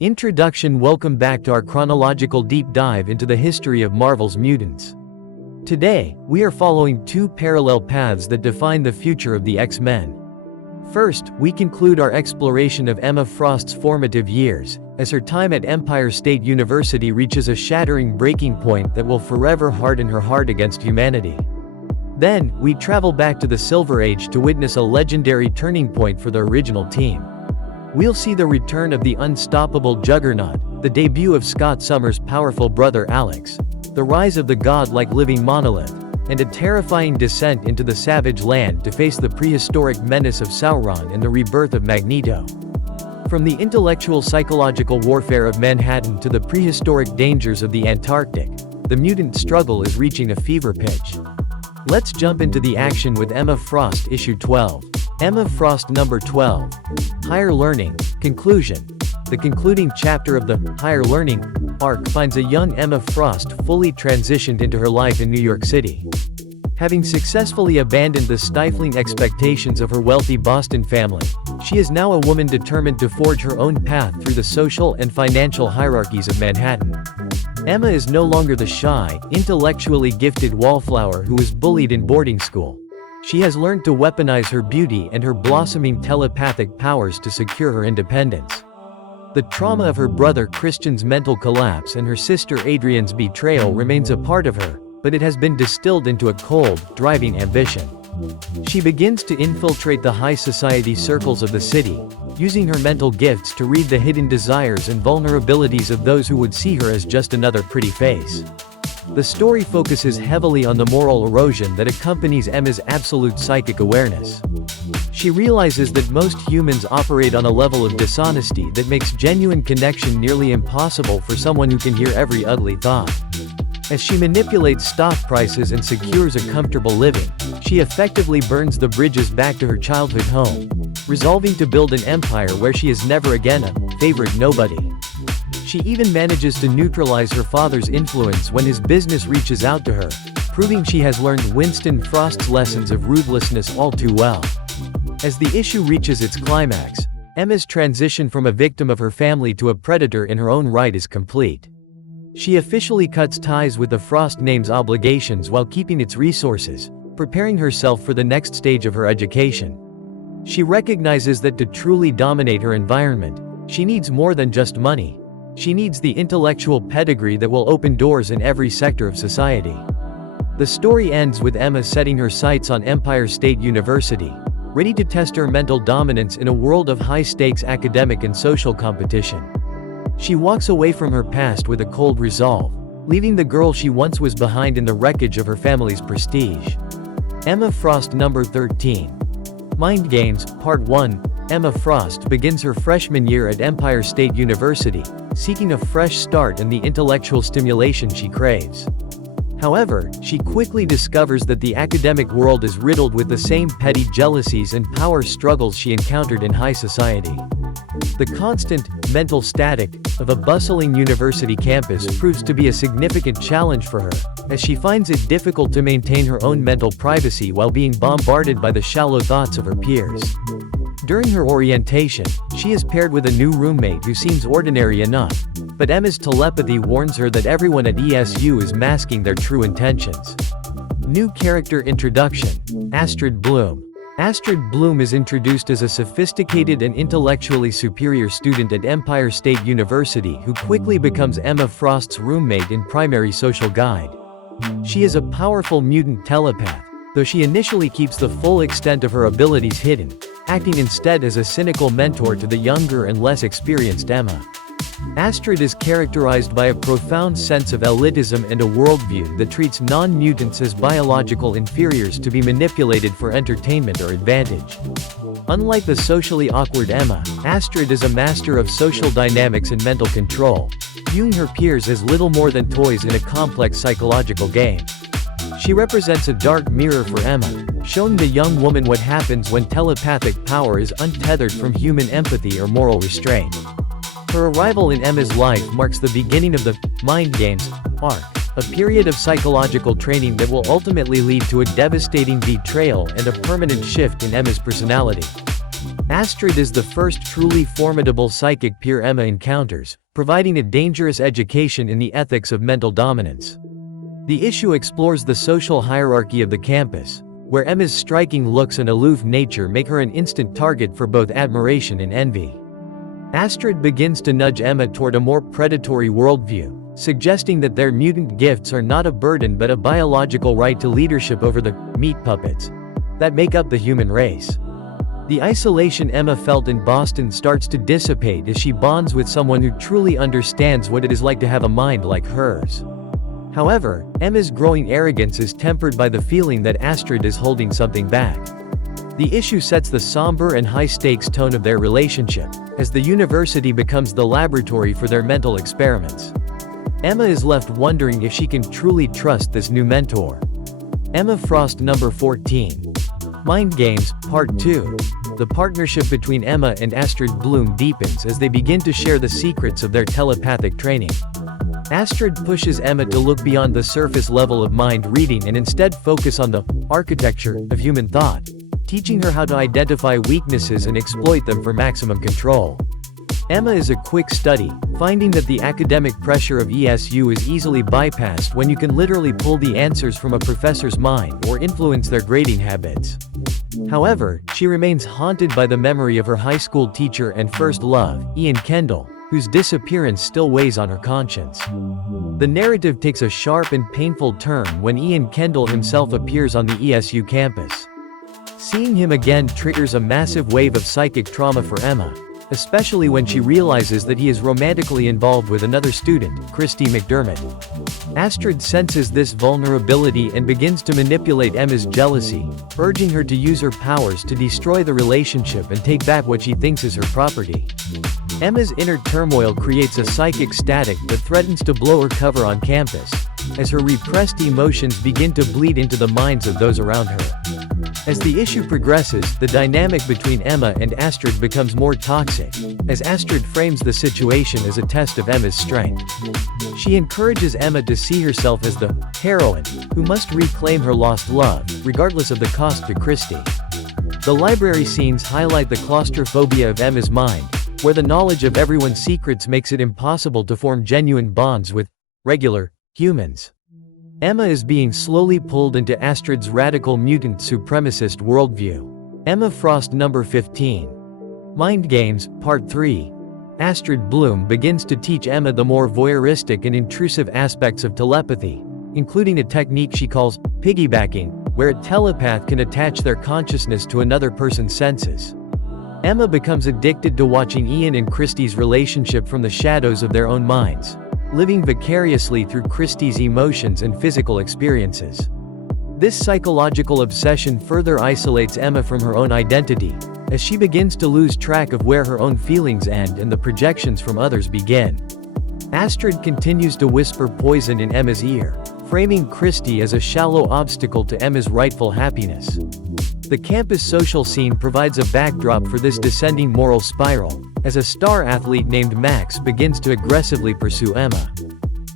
Introduction. Welcome back to our chronological deep dive into the history of Marvel's mutants. Today, we are following two parallel paths that define the future of the X-Men. First, we conclude our exploration of Emma Frost's formative years, as her time at Empire State University reaches a shattering breaking point that will forever harden her heart against humanity. Then, we travel back to the Silver Age to witness a legendary turning point for the original team. We'll see the return of the unstoppable Juggernaut, the debut of Scott Summers' powerful brother Alex, the rise of the godlike Living Monolith, and a terrifying descent into the savage land to face the prehistoric menace of Sauron and the rebirth of Magneto. From the intellectual psychological warfare of Manhattan to the prehistoric dangers of the Antarctic, the mutant struggle is reaching a fever pitch. Let's jump into the action with Emma Frost issue 12. Emma Frost number 12. Higher Learning, Conclusion. The concluding chapter of the Higher Learning arc finds a young Emma Frost fully transitioned into her life in New York City. Having successfully abandoned the stifling expectations of her wealthy Boston family, she is now a woman determined to forge her own path through the social and financial hierarchies of Manhattan. Emma is no longer the shy, intellectually gifted wallflower who was bullied in boarding school. She has learned to weaponize her beauty and her blossoming telepathic powers to secure her independence. The trauma of her brother Christian's mental collapse and her sister Adrian's betrayal remains a part of her, but it has been distilled into a cold, driving ambition. She begins to infiltrate the high society circles of the city, using her mental gifts to read the hidden desires and vulnerabilities of those who would see her as just another pretty face. The story focuses heavily on the moral erosion that accompanies Emma's absolute psychic awareness. She realizes that most humans operate on a level of dishonesty that makes genuine connection nearly impossible for someone who can hear every ugly thought. As she manipulates stock prices and secures a comfortable living, she effectively burns the bridges back to her childhood home, resolving to build an empire where she is never again a favorite nobody. She even manages to neutralize her father's influence when his business reaches out to her, proving she has learned Winston Frost's lessons of ruthlessness all too well. As the issue reaches its climax, Emma's transition from a victim of her family to a predator in her own right is complete. She officially cuts ties with the Frost name's obligations while keeping its resources, preparing herself for the next stage of her education. She recognizes that to truly dominate her environment, she needs more than just money. She needs the intellectual pedigree that will open doors in every sector of society. The story ends with Emma setting her sights on Empire State University, ready to test her mental dominance in a world of high-stakes academic and social competition. She walks away from her past with a cold resolve, leaving the girl she once was behind in the wreckage of her family's prestige. Emma Frost number 13. Mind Games, Part 1. Emma Frost begins her freshman year at Empire State University, seeking a fresh start and the intellectual stimulation she craves. However, she quickly discovers that the academic world is riddled with the same petty jealousies and power struggles she encountered in high society. The constant, mental static, of a bustling university campus proves to be a significant challenge for her, as she finds it difficult to maintain her own mental privacy while being bombarded by the shallow thoughts of her peers. During her orientation, she is paired with a new roommate who seems ordinary enough, but Emma's telepathy warns her that everyone at ESU is masking their true intentions. New character introduction: Astrid Bloom. Astrid Bloom is introduced as a sophisticated and intellectually superior student at Empire State University who quickly becomes Emma Frost's roommate and primary social guide. She is a powerful mutant telepath, though she initially keeps the full extent of her abilities hidden, acting instead as a cynical mentor to the younger and less experienced Emma. Astrid is characterized by a profound sense of elitism and a worldview that treats non-mutants as biological inferiors to be manipulated for entertainment or advantage. Unlike the socially awkward Emma, Astrid is a master of social dynamics and mental control, viewing her peers as little more than toys in a complex psychological game. She represents a dark mirror for Emma, showing the young woman what happens when telepathic power is untethered from human empathy or moral restraint. Her arrival in Emma's life marks the beginning of the Mind Games arc, a period of psychological training that will ultimately lead to a devastating betrayal and a permanent shift in Emma's personality. Astrid is the first truly formidable psychic peer Emma encounters, providing a dangerous education in the ethics of mental dominance. The issue explores the social hierarchy of the campus, where Emma's striking looks and aloof nature make her an instant target for both admiration and envy. Astrid begins to nudge Emma toward a more predatory worldview, suggesting that their mutant gifts are not a burden but a biological right to leadership over the meat puppets that make up the human race. The isolation Emma felt in Boston starts to dissipate as she bonds with someone who truly understands what it is like to have a mind like hers. However, Emma's growing arrogance is tempered by the feeling that Astrid is holding something back. The issue sets the somber and high-stakes tone of their relationship, as the university becomes the laboratory for their mental experiments. Emma is left wondering if she can truly trust this new mentor. Emma Frost number 14. Mind Games, Part 2. The partnership between Emma and Astrid Bloom deepens as they begin to share the secrets of their telepathic training. Astrid pushes Emma to look beyond the surface level of mind reading and instead focus on the architecture of human thought, teaching her how to identify weaknesses and exploit them for maximum control. Emma is a quick study, finding that the academic pressure of ESU is easily bypassed when you can literally pull the answers from a professor's mind or influence their grading habits. However, she remains haunted by the memory of her high school teacher and first love, Ian Kendall, whose disappearance still weighs on her conscience. The narrative takes a sharp and painful turn when Ian Kendall himself appears on the ESU campus. Seeing him again triggers a massive wave of psychic trauma for Emma, especially when she realizes that he is romantically involved with another student, Christy McDermott. Astrid senses this vulnerability and begins to manipulate Emma's jealousy, urging her to use her powers to destroy the relationship and take back what she thinks is her property. Emma's inner turmoil creates a psychic static that threatens to blow her cover on campus, as her repressed emotions begin to bleed into the minds of those around her. As the issue progresses, the dynamic between Emma and Astrid becomes more toxic, as Astrid frames the situation as a test of Emma's strength. She encourages Emma to see herself as the heroine, who must reclaim her lost love, regardless of the cost to Christy. The library scenes highlight the claustrophobia of Emma's mind, where the knowledge of everyone's secrets makes it impossible to form genuine bonds with regular humans. Emma is being slowly pulled into Astrid's radical mutant supremacist worldview. Emma Frost number 15. Mind Games, Part 3. Astrid Bloom begins to teach Emma the more voyeuristic and intrusive aspects of telepathy, including a technique she calls piggybacking, where a telepath can attach their consciousness to another person's senses. Emma becomes addicted to watching Ian and Christy's relationship from the shadows of their own minds, living vicariously through Christy's emotions and physical experiences. This psychological obsession further isolates Emma from her own identity, as she begins to lose track of where her own feelings end and the projections from others begin. Astrid continues to whisper poison in Emma's ear, framing Christy as a shallow obstacle to Emma's rightful happiness. The campus social scene provides a backdrop for this descending moral spiral, as a star athlete named Max begins to aggressively pursue Emma.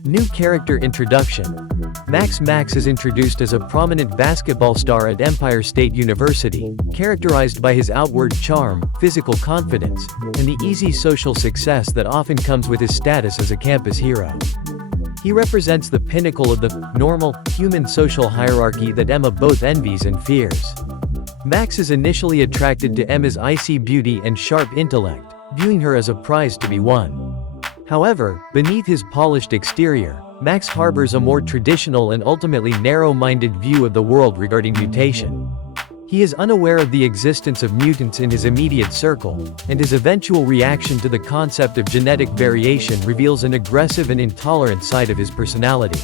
New character introduction. Max is introduced as a prominent basketball star at Empire State University, characterized by his outward charm, physical confidence, and the easy social success that often comes with his status as a campus hero. He represents the pinnacle of the normal, human social hierarchy that Emma both envies and fears. Max is initially attracted to Emma's icy beauty and sharp intellect, viewing her as a prize to be won. However, beneath his polished exterior, Max harbors a more traditional and ultimately narrow-minded view of the world regarding mutation. He is unaware of the existence of mutants in his immediate circle, and his eventual reaction to the concept of genetic variation reveals an aggressive and intolerant side of his personality.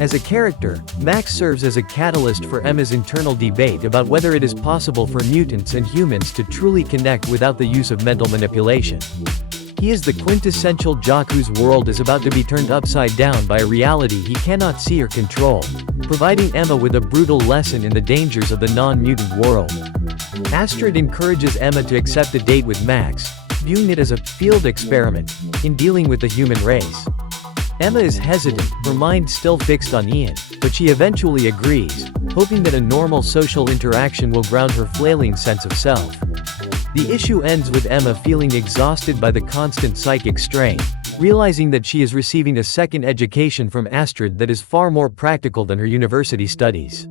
As a character, Max serves as a catalyst for Emma's internal debate about whether it is possible for mutants and humans to truly connect without the use of mental manipulation. He is the quintessential jock whose world is about to be turned upside down by a reality he cannot see or control, providing Emma with a brutal lesson in the dangers of the non-mutant world. Astrid encourages Emma to accept a date with Max, viewing it as a field experiment in dealing with the human race. Emma is hesitant, her mind still fixed on Ian, but she eventually agrees, hoping that a normal social interaction will ground her flailing sense of self. The issue ends with Emma feeling exhausted by the constant psychic strain, realizing that she is receiving a second education from Astrid that is far more practical than her university studies.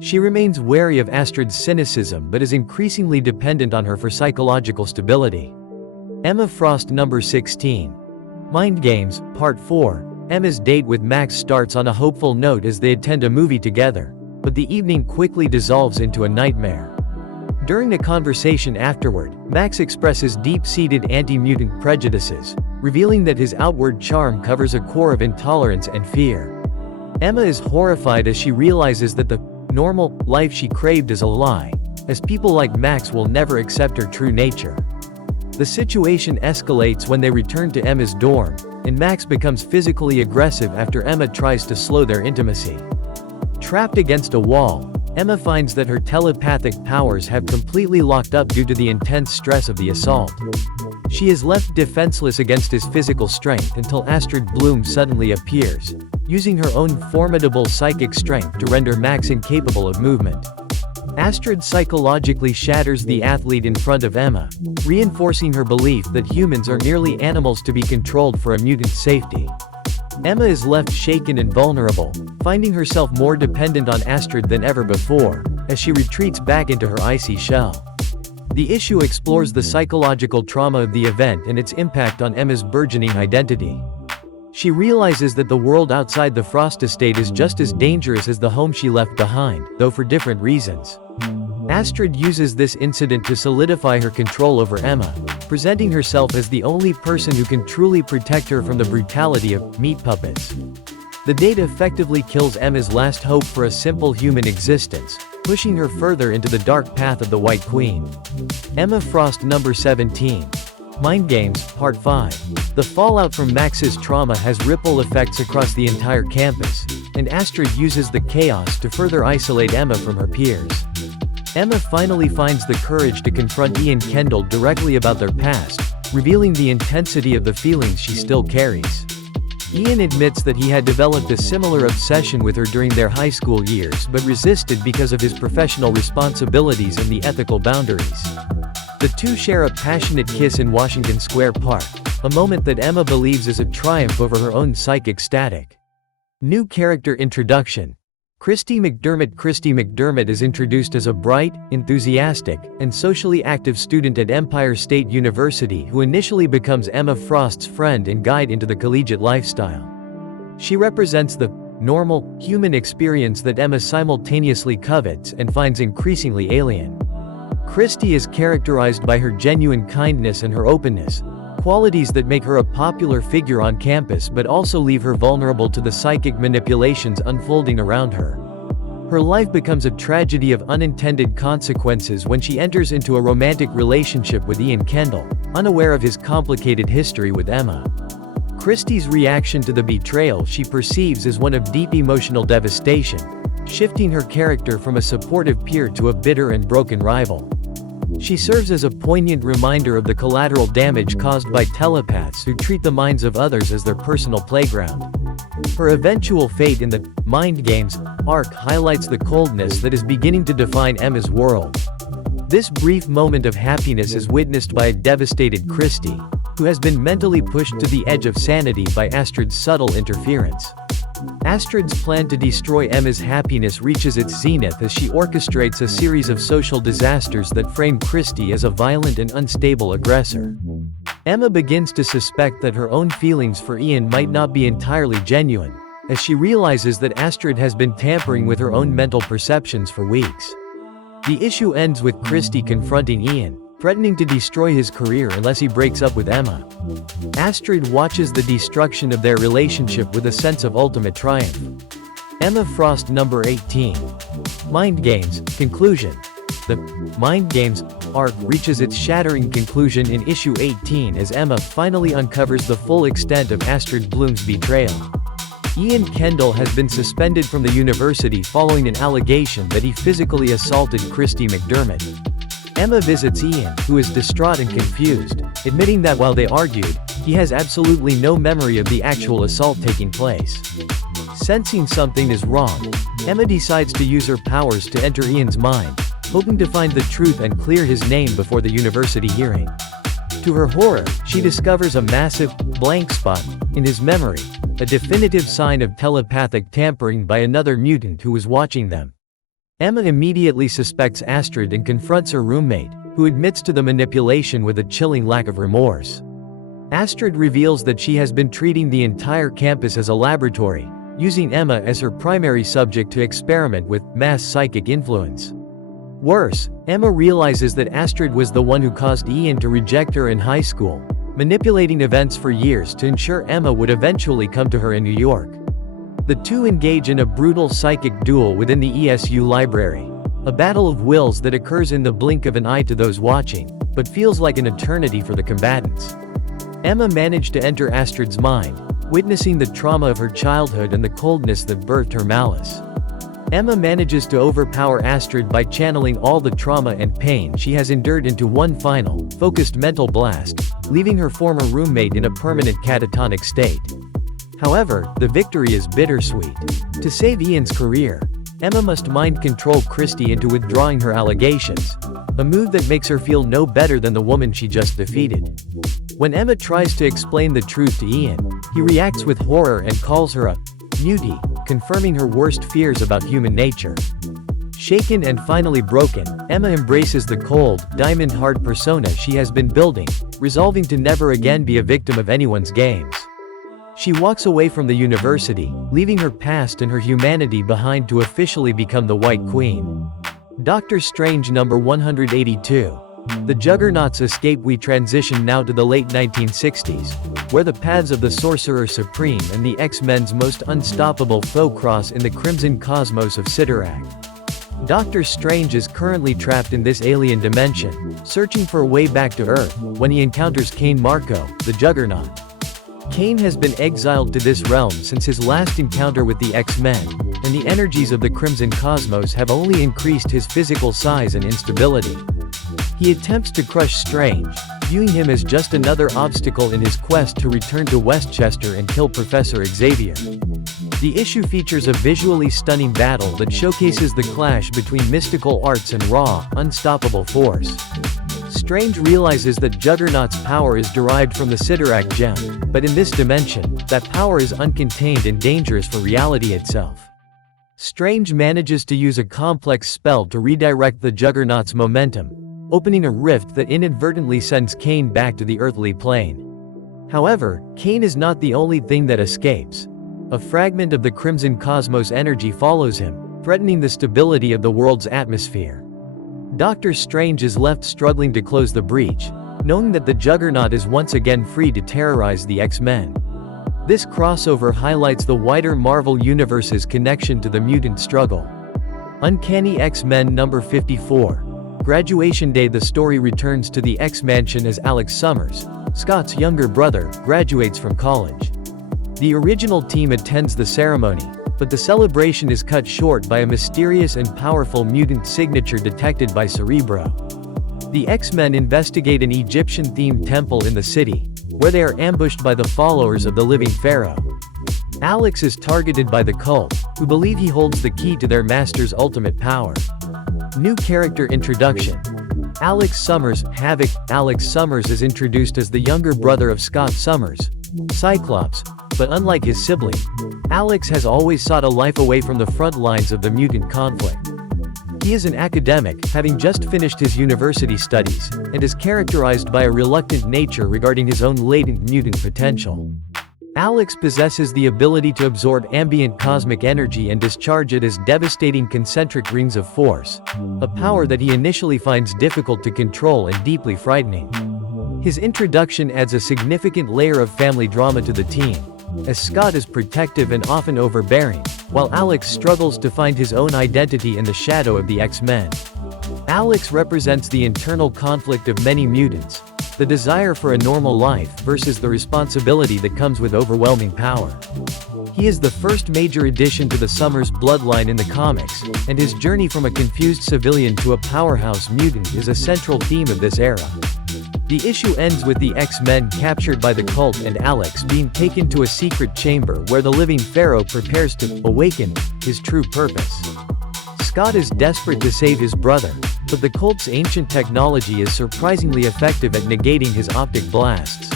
She remains wary of Astrid's cynicism but is increasingly dependent on her for psychological stability. Emma Frost number 16. Mind Games, Part 4. Emma's date with Max starts on a hopeful note as they attend a movie together, but the evening quickly dissolves into a nightmare. During a conversation afterward, Max expresses deep-seated anti-mutant prejudices, revealing that his outward charm covers a core of intolerance and fear. Emma is horrified as she realizes that the normal life she craved is a lie, as people like Max will never accept her true nature. The situation escalates when they return to Emma's dorm, and Max becomes physically aggressive after Emma tries to slow their intimacy. Trapped against a wall, Emma finds that her telepathic powers have completely locked up due to the intense stress of the assault. She is left defenseless against his physical strength until Astrid Bloom suddenly appears, using her own formidable psychic strength to render Max incapable of movement. Astrid psychologically shatters the athlete in front of Emma, reinforcing her belief that humans are merely animals to be controlled for a mutant's safety. Emma is left shaken and vulnerable, finding herself more dependent on Astrid than ever before, as she retreats back into her icy shell. The issue explores the psychological trauma of the event and its impact on Emma's burgeoning identity. She realizes that the world outside the Frost estate is just as dangerous as the home she left behind, though for different reasons. Astrid uses this incident to solidify her control over Emma, presenting herself as the only person who can truly protect her from the brutality of meat puppets. The date effectively kills Emma's last hope for a simple human existence, pushing her further into the dark path of the White Queen. Emma Frost number 17. Mind Games, Part 5. The fallout from Max's trauma has ripple effects across the entire campus, and Astrid uses the chaos to further isolate Emma from her peers. Emma finally finds the courage to confront Ian Kendall directly about their past, revealing the intensity of the feelings she still carries. Ian admits that he had developed a similar obsession with her during their high school years but resisted because of his professional responsibilities and the ethical boundaries. The two share a passionate kiss in Washington Square Park, a moment that Emma believes is a triumph over her own psychic static. New character introduction. Christy McDermott. Christy McDermott is introduced as a bright, enthusiastic, and socially active student at Empire State University who initially becomes Emma Frost's friend and guide into the collegiate lifestyle. She represents the normal, human experience that Emma simultaneously covets and finds increasingly alien. Christy is characterized by her genuine kindness and her openness, qualities that make her a popular figure on campus but also leave her vulnerable to the psychic manipulations unfolding around her. Her life becomes a tragedy of unintended consequences when she enters into a romantic relationship with Ian Kendall, unaware of his complicated history with Emma. Christy's reaction to the betrayal she perceives is one of deep emotional devastation, shifting her character from a supportive peer to a bitter and broken rival. She serves as a poignant reminder of the collateral damage caused by telepaths who treat the minds of others as their personal playground. Her eventual fate in the Mind Games arc highlights the coldness that is beginning to define Emma's world. This brief moment of happiness is witnessed by a devastated Christy, who has been mentally pushed to the edge of sanity by Astrid's subtle interference. Astrid's plan to destroy Emma's happiness reaches its zenith as she orchestrates a series of social disasters that frame Christy as a violent and unstable aggressor. Emma begins to suspect that her own feelings for Ian might not be entirely genuine, as she realizes that Astrid has been tampering with her own mental perceptions for weeks. The issue ends with Christy confronting Ian, threatening to destroy his career unless he breaks up with Emma. Astrid watches the destruction of their relationship with a sense of ultimate triumph. Emma Frost number 18. Mind Games, Conclusion. The Mind Games arc reaches its shattering conclusion in issue 18 as Emma finally uncovers the full extent of Astrid Bloom's betrayal. Ian Kendall has been suspended from the university following an allegation that he physically assaulted Christy McDermott. Emma visits Ian, who is distraught and confused, admitting that while they argued, he has absolutely no memory of the actual assault taking place. Sensing something is wrong, Emma decides to use her powers to enter Ian's mind, hoping to find the truth and clear his name before the university hearing. To her horror, she discovers a massive, blank spot in his memory, a definitive sign of telepathic tampering by another mutant who was watching them. Emma immediately suspects Astrid and confronts her roommate, who admits to the manipulation with a chilling lack of remorse. Astrid reveals that she has been treating the entire campus as a laboratory, using Emma as her primary subject to experiment with mass psychic influence. Worse, Emma realizes that Astrid was the one who caused Ian to reject her in high school, manipulating events for years to ensure Emma would eventually come to her in New York. The two engage in a brutal psychic duel within the ESU library, a battle of wills that occurs in the blink of an eye to those watching, but feels like an eternity for the combatants. Emma managed to enter Astrid's mind, witnessing the trauma of her childhood and the coldness that birthed her malice. Emma manages to overpower Astrid by channeling all the trauma and pain she has endured into one final, focused mental blast, leaving her former roommate in a permanent catatonic state. However, the victory is bittersweet. To save Ian's career, Emma must mind control Christie into withdrawing her allegations, a move that makes her feel no better than the woman she just defeated. When Emma tries to explain the truth to Ian, he reacts with horror and calls her a mutie, confirming her worst fears about human nature. Shaken and finally broken, Emma embraces the cold, diamond-hard persona she has been building, resolving to never again be a victim of anyone's games. She walks away from the university, leaving her past and her humanity behind to officially become the White Queen. Doctor Strange number 182. The Juggernaut's escape. We transition now to the late 1960s, where the paths of the Sorcerer Supreme and the X-Men's most unstoppable foe cross in the crimson cosmos of Sidorak. Doctor Strange is currently trapped in this alien dimension, searching for a way back to Earth, when he encounters Cain Marko, the Juggernaut. Cain has been exiled to this realm since his last encounter with the X-Men, and the energies of the Crimson Cosmos have only increased his physical size and instability. He attempts to crush Strange, viewing him as just another obstacle in his quest to return to Westchester and kill Professor Xavier. The issue features a visually stunning battle that showcases the clash between mystical arts and raw, unstoppable force. Strange realizes that Juggernaut's power is derived from the Sidorak gem, but in this dimension, that power is uncontained and dangerous for reality itself. Strange manages to use a complex spell to redirect the Juggernaut's momentum, opening a rift that inadvertently sends Cain back to the earthly plane. However, Cain is not the only thing that escapes. A fragment of the Crimson Cosmos energy follows him, threatening the stability of the world's atmosphere. Doctor Strange is left struggling to close the breach, knowing that the Juggernaut is once again free to terrorize the X-Men. This crossover highlights the wider Marvel Universe's connection to the mutant struggle. Uncanny X-Men number 54. Graduation day. The story returns to the X-Mansion as Alex Summers, Scott's younger brother, graduates from college. The original team attends the ceremony, but the celebration is cut short by a mysterious and powerful mutant signature detected by Cerebro. The X-Men investigate an Egyptian-themed temple in the city, where they are ambushed by the followers of the Living Pharaoh. Alex is targeted by the cult, who believe he holds the key to their master's ultimate power. New character introduction. Alex Summers, Havok. Alex Summers is introduced as the younger brother of Scott Summers, Cyclops, but unlike his sibling, Alex has always sought a life away from the front lines of the mutant conflict. He is an academic, having just finished his university studies, and is characterized by a reluctant nature regarding his own latent mutant potential. Alex possesses the ability to absorb ambient cosmic energy and discharge it as devastating concentric rings of force, a power that he initially finds difficult to control and deeply frightening. His introduction adds a significant layer of family drama to the team, as Scott is protective and often overbearing, while Alex struggles to find his own identity in the shadow of the X-Men. Alex represents the internal conflict of many mutants, the desire for a normal life versus the responsibility that comes with overwhelming power. He is the first major addition to the Summers bloodline in the comics, and his journey from a confused civilian to a powerhouse mutant is a central theme of this era. The issue ends with the X-Men captured by the cult and Alex being taken to a secret chamber where the Living Pharaoh prepares to awaken his true purpose. Scott is desperate to save his brother, but the cult's ancient technology is surprisingly effective at negating his optic blasts.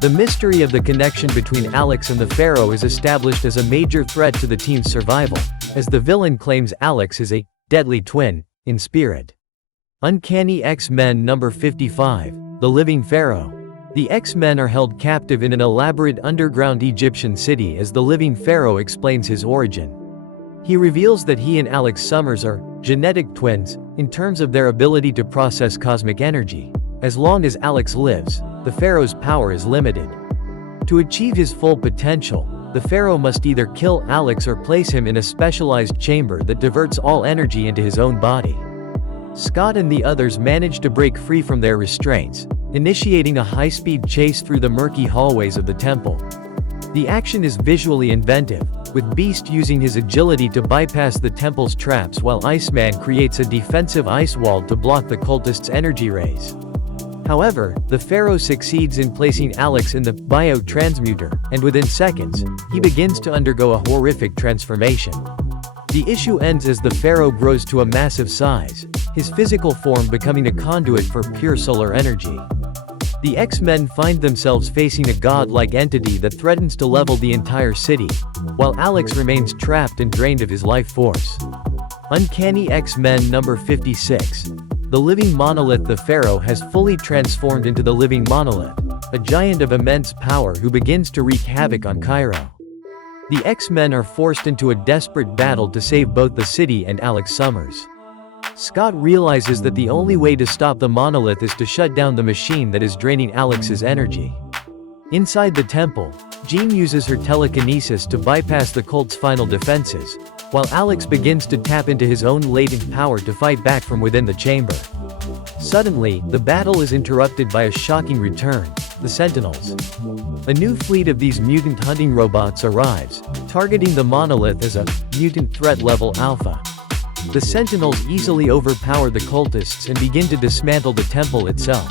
The mystery of the connection between Alex and the Pharaoh is established as a major threat to the team's survival, as the villain claims Alex is a deadly twin in spirit. Uncanny X-Men number 55, The Living Pharaoh. The X-Men are held captive in an elaborate underground Egyptian city as the Living Pharaoh explains his origin. He reveals that he and Alex Summers are genetic twins in terms of their ability to process cosmic energy. As long as Alex lives, the Pharaoh's power is limited. To achieve his full potential, the Pharaoh must either kill Alex or place him in a specialized chamber that diverts all energy into his own body. Scott and the others manage to break free from their restraints, initiating a high-speed chase through the murky hallways of the temple. The action is visually inventive, with Beast using his agility to bypass the temple's traps while Iceman creates a defensive ice wall to block the cultists' energy rays. However, the Pharaoh succeeds in placing Alex in the biotransmuter, and within seconds, he begins to undergo a horrific transformation. The issue ends as the Pharaoh grows to a massive size, his physical form becoming a conduit for pure solar energy. The X-Men find themselves facing a god-like entity that threatens to level the entire city, while Alex remains trapped and drained of his life force. Uncanny X-Men number 56. The Living Monolith. The Pharaoh has fully transformed into the Living Monolith, a giant of immense power who begins to wreak havoc on Cairo. The X-Men are forced into a desperate battle to save both the city and Alex Summers. Scott realizes that the only way to stop the monolith is to shut down the machine that is draining Alex's energy. Inside the temple, Jean uses her telekinesis to bypass the cult's final defenses, while Alex begins to tap into his own latent power to fight back from within the chamber. Suddenly, the battle is interrupted by a shocking return: the Sentinels. A new fleet of these mutant hunting robots arrives, targeting the monolith as a mutant threat level alpha. The Sentinels easily overpower the cultists and begin to dismantle the temple itself.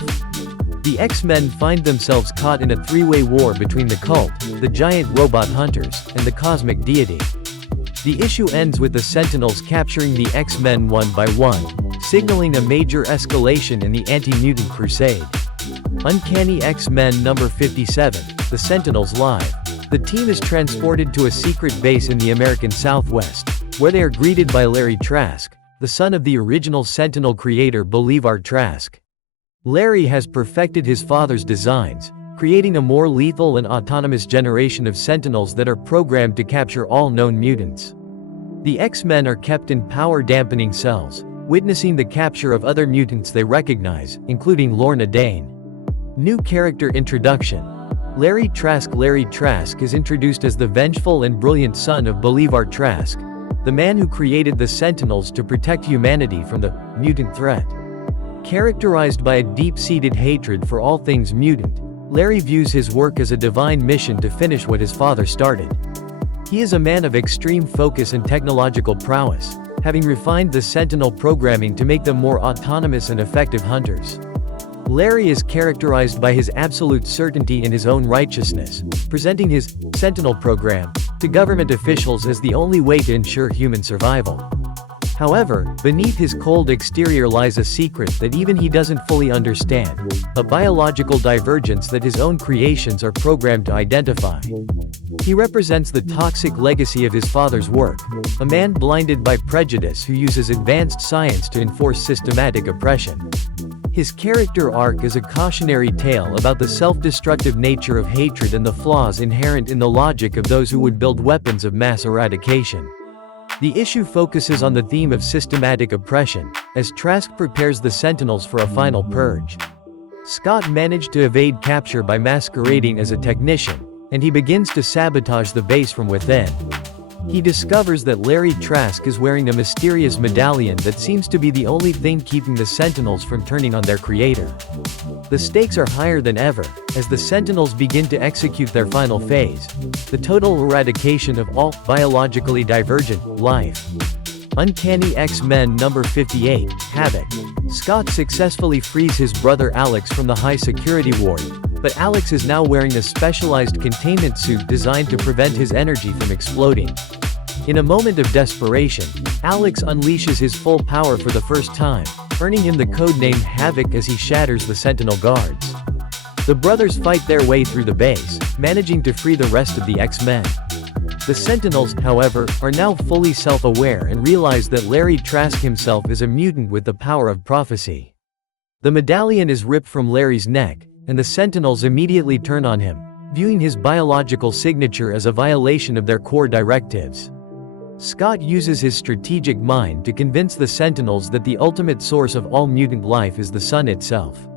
The X-Men find themselves caught in a three-way war between the cult, the giant robot hunters, and the cosmic deity. The issue ends with the Sentinels capturing the X-Men one by one, signaling a major escalation in the anti-mutant crusade. Uncanny X-Men number 57, The Sentinels Live. The team is transported to a secret base in the American Southwest, where they are greeted by Larry Trask, the son of the original Sentinel creator Bolivar Trask. Larry has perfected his father's designs, creating a more lethal and autonomous generation of Sentinels that are programmed to capture all known mutants. The X-Men are kept in power-dampening cells, witnessing the capture of other mutants they recognize, including Lorna Dane. New character introduction. Larry Trask. Larry Trask is introduced as the vengeful and brilliant son of Bolivar Trask, the man who created the Sentinels to protect humanity from the mutant threat. Characterized by a deep-seated hatred for all things mutant, Larry views his work as a divine mission to finish what his father started. He is a man of extreme focus and technological prowess, having refined the Sentinel programming to make them more autonomous and effective hunters. Larry is characterized by his absolute certainty in his own righteousness, presenting his Sentinel program to government officials as the only way to ensure human survival. However, beneath his cold exterior lies a secret that even he doesn't fully understand: a biological divergence that his own creations are programmed to identify. He represents the toxic legacy of his father's work, a man blinded by prejudice who uses advanced science to enforce systematic oppression. His character arc is a cautionary tale about the self-destructive nature of hatred and the flaws inherent in the logic of those who would build weapons of mass eradication. The issue focuses on the theme of systematic oppression, as Trask prepares the Sentinels for a final purge. Scott managed to evade capture by masquerading as a technician, and he begins to sabotage the base from within. He discovers that Larry Trask is wearing a mysterious medallion that seems to be the only thing keeping the Sentinels from turning on their creator. The stakes are higher than ever, as the Sentinels begin to execute their final phase: the total eradication of all biologically divergent life. Uncanny X-Men number 58, Havok. Scott successfully frees his brother Alex from the high-security ward, but Alex is now wearing a specialized containment suit designed to prevent his energy from exploding. In a moment of desperation, Alex unleashes his full power for the first time, earning him the codename Havok as he shatters the Sentinel guards. The brothers fight their way through the base, managing to free the rest of the X-Men. The Sentinels, however, are now fully self-aware and realize that Larry Trask himself is a mutant with the power of prophecy. The medallion is ripped from Larry's neck, and the Sentinels immediately turn on him, viewing his biological signature as a violation of their core directives. Scott uses his strategic mind to convince the Sentinels that the ultimate source of all mutant life is the sun itself.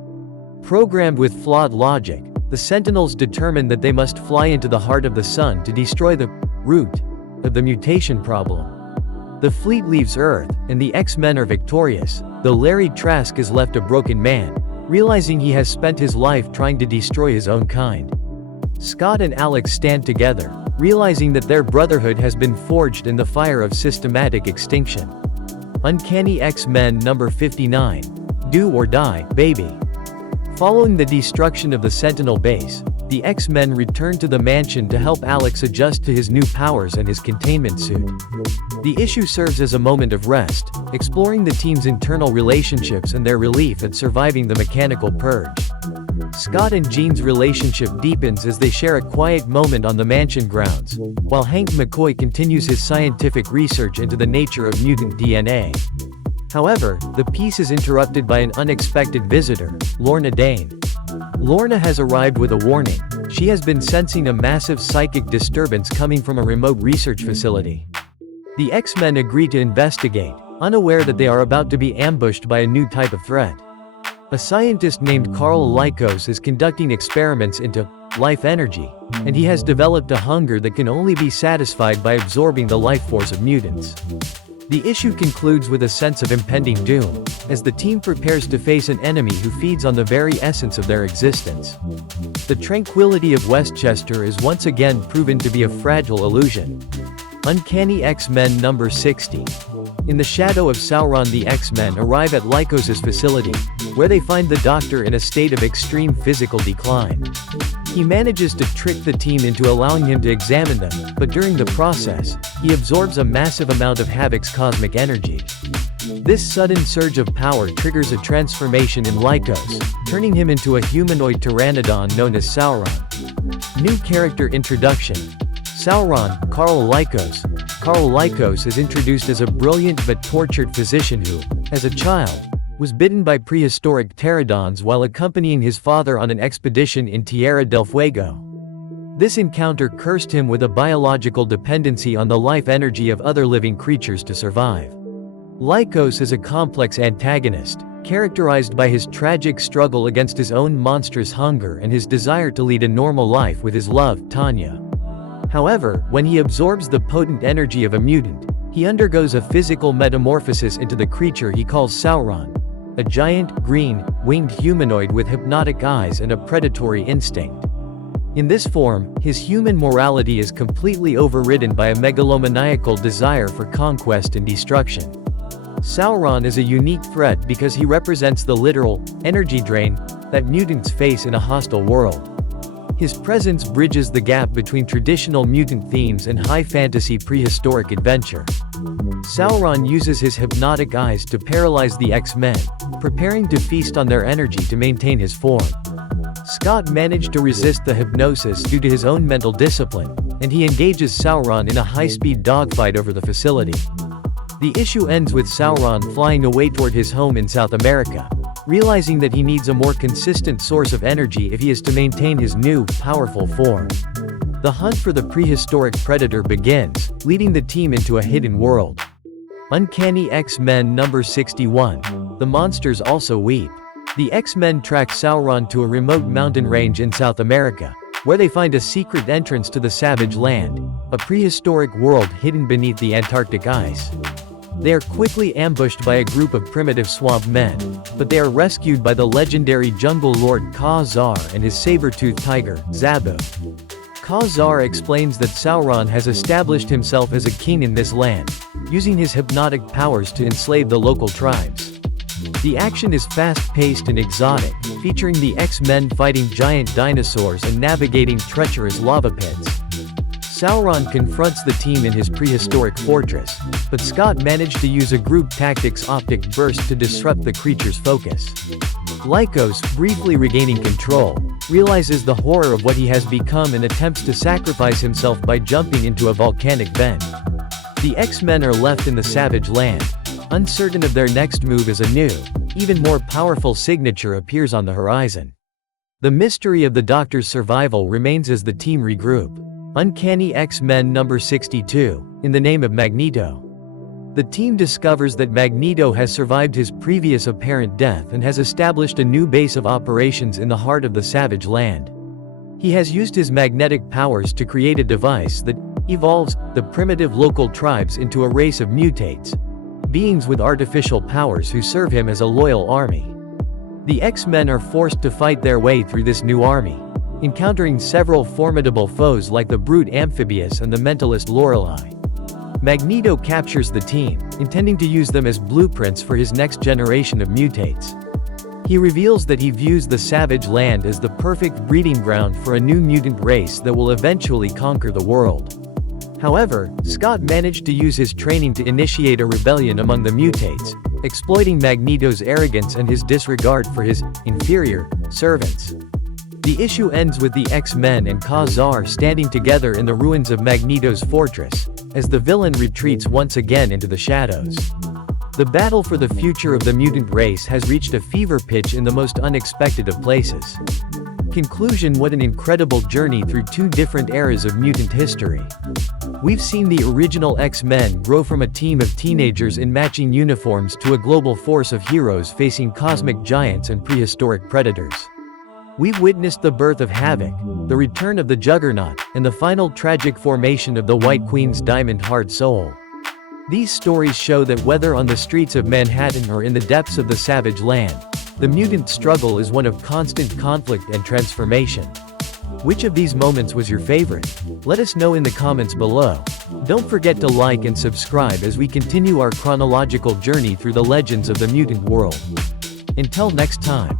Programmed with flawed logic, the Sentinels determine that they must fly into the heart of the sun to destroy the root of the mutation problem. The fleet leaves Earth, and the X-Men are victorious, though Larry Trask is left a broken man, realizing he has spent his life trying to destroy his own kind. Scott and Alex stand together, realizing that their brotherhood has been forged in the fire of systematic extinction. Uncanny X-Men number 59. Do or Die, Baby. Following the destruction of the Sentinel base, the X-Men return to the mansion to help Alex adjust to his new powers and his containment suit. The issue serves as a moment of rest, exploring the team's internal relationships and their relief at surviving the mechanical purge. Scott and Jean's relationship deepens as they share a quiet moment on the mansion grounds, while Hank McCoy continues his scientific research into the nature of mutant DNA. However, the piece is interrupted by an unexpected visitor, Lorna Dane. Lorna has arrived with a warning. She has been sensing a massive psychic disturbance coming from a remote research facility. The X-Men agree to investigate, unaware that they are about to be ambushed by a new type of threat. A scientist named Carl Lykos is conducting experiments into life energy, and he has developed a hunger that can only be satisfied by absorbing the life force of mutants. The issue concludes with a sense of impending doom, as the team prepares to face an enemy who feeds on the very essence of their existence. The tranquility of Westchester is once again proven to be a fragile illusion. Uncanny X-Men number 60. In the shadow of Sauron, the X-Men arrive at Lykos' facility, where they find the Doctor in a state of extreme physical decline. He manages to trick the team into allowing him to examine them, but during the process, he absorbs a massive amount of Havok's cosmic energy. This sudden surge of power triggers a transformation in Lykos, turning him into a humanoid pteranodon known as Sauron. New character introduction. Sauron, Carl Lykos. Carl Lykos is introduced as a brilliant but tortured physician who, as a child, was bitten by prehistoric pterodons while accompanying his father on an expedition in Tierra del Fuego. This encounter cursed him with a biological dependency on the life energy of other living creatures to survive. Lykos is a complex antagonist, characterized by his tragic struggle against his own monstrous hunger and his desire to lead a normal life with his love, Tanya. However, when he absorbs the potent energy of a mutant, he undergoes a physical metamorphosis into the creature he calls Sauron, a giant, green, winged humanoid with hypnotic eyes and a predatory instinct. In this form, his human morality is completely overridden by a megalomaniacal desire for conquest and destruction. Sauron is a unique threat because he represents the literal energy drain that mutants face in a hostile world. His presence bridges the gap between traditional mutant themes and high fantasy prehistoric adventure. Sauron uses his hypnotic eyes to paralyze the X-Men, preparing to feast on their energy to maintain his form. Scott managed to resist the hypnosis due to his own mental discipline, and he engages Sauron in a high-speed dogfight over the facility. The issue ends with Sauron flying away toward his home in South America, realizing that he needs a more consistent source of energy if he is to maintain his new, powerful form. The hunt for the prehistoric predator begins, leading the team into a hidden world. Uncanny X-Men number 61. The monsters also weep. The X-Men track Sauron to a remote mountain range in South America, where they find a secret entrance to the Savage Land, a prehistoric world hidden beneath the Antarctic ice. They are quickly ambushed by a group of primitive swamp men, but they are rescued by the legendary jungle lord Ka-Zar and his saber-toothed tiger, Zabu. Ka-Zar explains that Sauron has established himself as a king in this land, using his hypnotic powers to enslave the local tribes. The action is fast-paced and exotic, featuring the X-Men fighting giant dinosaurs and navigating treacherous lava pits. Sauron confronts the team in his prehistoric fortress, but Scott managed to use a group tactics optic burst to disrupt the creature's focus. Lycos, briefly regaining control, realizes the horror of what he has become and attempts to sacrifice himself by jumping into a volcanic vent. The X-Men are left in the savage land, uncertain of their next move as a new, even more powerful signature appears on the horizon. The mystery of the Doctor's survival remains as the team regroup. Uncanny X-Men number 62, in the name of Magneto. The team discovers that Magneto has survived his previous apparent death and has established a new base of operations in the heart of the savage land. He has used his magnetic powers to create a device that evolves the primitive local tribes into a race of mutates, beings with artificial powers who serve him as a loyal army. The X-Men are forced to fight their way through this new army, encountering several formidable foes like the brute Amphibious and the mentalist Lorelei. Magneto captures the team, intending to use them as blueprints for his next generation of mutates. He reveals that he views the savage land as the perfect breeding ground for a new mutant race that will eventually conquer the world. However, Scott managed to use his training to initiate a rebellion among the mutates, exploiting Magneto's arrogance and his disregard for his inferior servants. The issue ends with the X-Men and Ka-Zar standing together in the ruins of Magneto's fortress, as the villain retreats once again into the shadows. The battle for the future of the mutant race has reached a fever pitch in the most unexpected of places. Conclusion: what an incredible journey through two different eras of mutant history. We've seen the original X-Men grow from a team of teenagers in matching uniforms to a global force of heroes facing cosmic giants and prehistoric predators. We've witnessed the birth of Havok, the return of the Juggernaut, and the final tragic formation of the White Queen's diamond-heart soul. These stories show that whether on the streets of Manhattan or in the depths of the savage land, the mutant struggle is one of constant conflict and transformation. Which of these moments was your favorite? Let us know in the comments below. Don't forget to like and subscribe as we continue our chronological journey through the legends of the mutant world. Until next time.